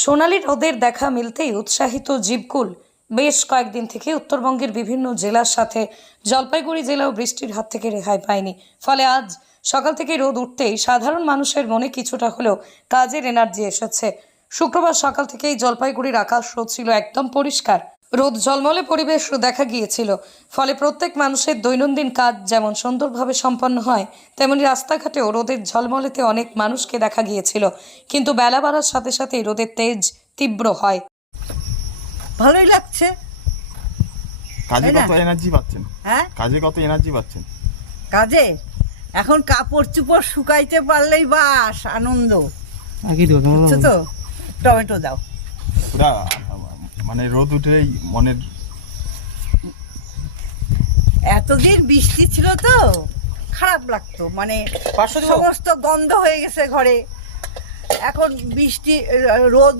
সোনালি রোদের দেখা মিলতেই উৎসাহিত জীবকুল। বেশ কয়েকদিন থেকে উত্তরবঙ্গের বিভিন্ন জেলার সাথে জলপাইগুড়ি জেলাও বৃষ্টির হাত থেকে রেহাই পায়নি। ফলে আজ সকাল থেকে রোদ উঠতেই সাধারণ মানুষের মনে কিছুটা হলেও কাজের এনার্জি এসেছে। শুক্রবার সকাল থেকেই জলপাইগুড়ির আকাশ ছিল একদম পরিষ্কার, রোদ ঝলমলে পরিবেশ দেখা গিয়েছিল। ফলে প্রত্যেক মানুষের দৈনন্দিন কাজ যেমন সুন্দরভাবে সম্পন্ন হয়, তেমনি রাস্তাঘাটেও রোদের ঝলমলেতে অনেক মানুষকে দেখা গিয়েছিল। কিন্তু বেলা বাড়ার সাথে সাথে রোদের তেজ তীব্র হয়। ভালোই লাগছে। কাজে কত এনার্জি পাচ্ছেন? হ্যাঁ, কাজে কত এনার্জি পাচ্ছেন? কাজে এখন কাপড় চুপড় শুকাইতে পারলেই বাস আনন্দ। বুঝছো তো? টমেটো দাও। পুরা মানে রোদ উঠেই মনের এতদিন বৃষ্টি ছিল তো খারাপ লাগতো, মানে সমস্ত গন্ধ হয়ে গেছে ঘরে। এখন বৃষ্টি রোদ